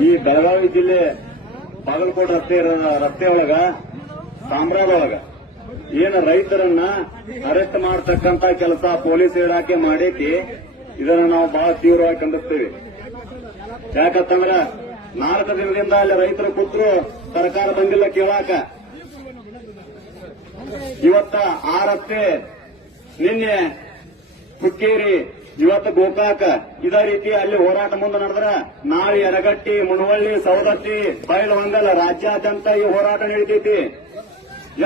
ಈ ಬೆಳಗಾವಿ ಜಿಲ್ಲೆ ಬಾಗಲಕೋಟೆ ರಸ್ತೆ ಇರೋ- ರಸ್ತೆ ಒಳಗ ಸಾಮ್ರಾಜ್ ಒಳಗ ಏನು ರೈತರನ್ನ ಅರೆಸ್ಟ್ ಮಾಡತಕ್ಕಂತ ಕೆಲಸ ಪೊಲೀಸ್ ಇಲಾಖೆ ಮಾಡೇಕಿ ಇದನ್ನು ನಾವು ಬಹಳ ತೀವ್ರವಾಗಿ ಖಂಡಿಸ್ತೀವಿ. ಯಾಕಂತಂದ್ರ ನಾಲ್ಕು ದಿನದಿಂದ ಅಲ್ಲಿ ರೈತರು ಕೂತ್ರು, ಸರ್ಕಾರ ಬಂದಿಲ್ಲ ಕೇಳಾಕ. ಇವತ್ತ ಆ ರಸ್ತೆ ನಿನ್ನೆ ಹುಕ್ಕೇರಿ ಇವತ್ತು ಗೋಕಾಕ, ಇದೇ ರೀತಿ ಅಲ್ಲಿ ಹೋರಾಟ ಮುಂದೆ ನಡೆದ್ರ ನಾಳೆ ಯರಗಟ್ಟಿ ಮುನವಳ್ಳಿ ಸೌದತ್ತಿ ಬಯಲುಹೊಂಗಲ ರಾಜ್ಯಾದ್ಯಂತ ಈ ಹೋರಾಟ ನಡೀತೈತಿ.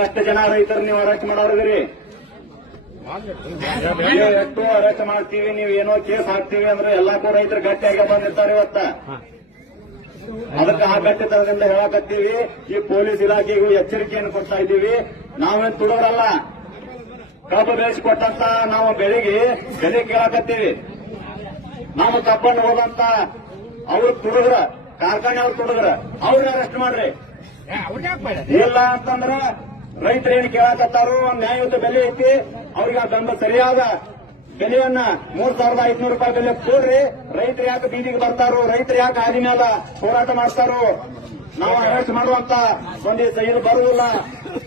ಎಷ್ಟು ಜನ ರೈತರು ನೀವು ಅರೆಸ್ಟ್ ಮಾಡೋರಿದ್ರಿ ಎಷ್ಟು ಅರೆಸ್ಟ್ ಮಾಡ್ತೀವಿ, ನೀವು ಏನೋ ಕೇಸ್ ಹಾಕ್ತೀವಿ ಅಂದ್ರೆ ಎಲ್ಲಕ್ಕೂ ರೈತರು ಗಟ್ಟಿಯಾಗಿ ಬಂದಿರ್ತಾರೆ ಇವತ್ತ. ಅದಕ್ಕೆ ಆ ಗಟ್ಟಿತನದಿಂದ ಹೇಳಕತ್ತೀವಿ, ಈ ಪೊಲೀಸ್ ಇಲಾಖೆಗೂ ಎಚ್ಚರಿಕೆಯನ್ನು ಕೊಡ್ತಾ ಇದ್ದೀವಿ. ನಾವೇನು ತುಡುಗರಲ್ಲ ಕಬ್ಬು ಬೆಳೆಸಿ ಕೊಟ್ಟಂತ ನಾವು ಬೆಳೆಗೆ ಬೆಲೆ ಕೇಳಾಕತ್ತೀವಿ. ನಾವು ಕಬ್ಬನ್ನು ಹೋದಂತ ಅವ್ರು ತುಡುಗ್ರ ಕಾರ್ಖಾನೆ ಅವ್ರು ತುಡುಗ್ರ ಅವ್ರನ್ನ ಅರೆಸ್ಟ್ ಮಾಡ್ರಿ. ಇಲ್ಲ ಅಂತಂದ್ರ ರೈತರು ಏನ್ ಕೇಳಾಕತ್ತಾರು ನ್ಯಾಯಯುತ ಬೆಲೆ ಐತಿ ಅವ್ರಿಗೆ ಆ ಬೆಂಬಲ ಸರಿಯಾದ ಬೆಲೆಯನ್ನ ಮೂರ್ ಸಾವಿರದ ಐದ್ನೂರು ರೂಪಾಯಿ ಬೆಲೆ ಕೊಡ್ರಿ. ರೈತರು ಯಾಕೆ ಬೀದಿಗೆ ಬರ್ತಾರೋ ರೈತರು ಯಾಕೆ ಹಾದಿ ಮೇಲೆ ಹೋರಾಟ ಮಾಡ್ತಾರೋ ನಾವು ಅರೆಸ್ಟ್ ಮಾಡುವಂತ ಸಂದೇಶ ಇದು ಬರುವುದಿಲ್ಲ,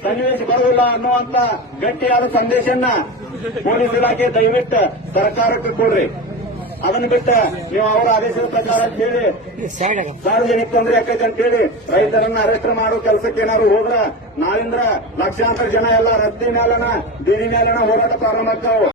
ಸನ್ನಿವೇಶ ಬರುವುದಿಲ್ಲ ಅನ್ನುವಂತ ಗಟ್ಟಿಯಾದ ಸಂದೇಶನ್ನ ಪೊಲೀಸ್ ಇಲಾಖೆ ದಯವಿಟ್ಟು ಸರ್ಕಾರಕ್ಕೆ ಕೊಡ್ರಿ. ಅದನ್ನು ಬಿಟ್ಟು ನೀವು ಅವರ ಆದೇಶದ ಪ್ರಕಾರ ಅಂತ ಹೇಳಿ, ಸಾರ್ವಜನಿಕ ತೊಂದರೆ ಆಕೈತೆ ಅಂತ ಹೇಳಿ ರೈತರನ್ನ ಅರೆಸ್ಟ್ ಮಾಡೋ ಕೆಲಸಕ್ಕೆ ಏನಾದ್ರು ಹೋದ್ರ ನಾಳಿಂದ್ರ ಲಕ್ಷಾಂತರ ಜನ ಎಲ್ಲ ರಸ್ತೆ ಮೇಲನ ಬೀದಿ ಮೇಲನ ಹೋರಾಟ ಪ್ರಾರಂಭ ಆಗ್ತಾವ.